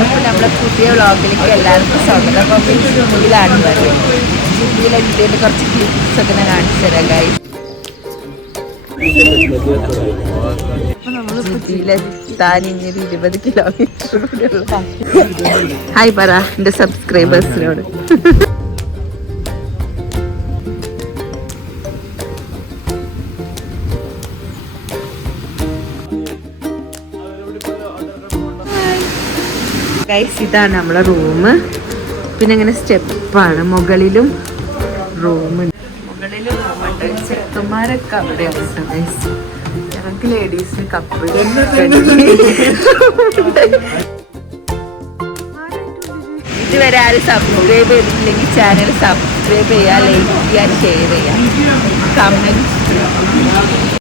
അപ്പോൾ നമ്മളെ പുതിയ വ്ളോഗിലേക്ക് എല്ലാവർക്കും സ്വാഗതം. അപ്പോൾ ജിദ്ദയിലാണ് പറയുന്നത്. ജിദ്ദയിൽ എൻ്റെ കുറച്ച് ക്ലിപ്സ് ഒക്കെ ഞാൻ കാണിച്ചു തരാം ഗൈസ്. അപ്പോൾ നമ്മൾ ജിദ്ദയിലെത്താൻ ഇനി 20 കിലോമീറ്റർ കൂടെ ഉള്ളൂ. ഹായ് പറ എൻ്റെ സബ്സ്ക്രൈബേഴ്സിനോട്. ഗൈസ് ഇതാണ് നമ്മളെ റൂം. പിന്നെ ഇങ്ങനെ സ്റ്റെപ്പാണ്, മുകളിലും റൂമുണ്ട്. മുകളിലും റൂമുണ്ട്. ചെക്കന്മാരൊക്കെ അവിടെയാണ് ഗൈസ്. ഞങ്ങൾക്ക് ലേഡീസിന് കപ്പ്. ഇതുവരെ ആരും സബ്സ്ക്രൈബ് ചെയ്തിട്ടില്ലെങ്കിൽ ചാനൽ സബ്സ്ക്രൈബ് ചെയ്യുക, ലൈക്ക് ചെയ്യുക, ഷെയർ ചെയ്യുക, കമൻറ്റ്.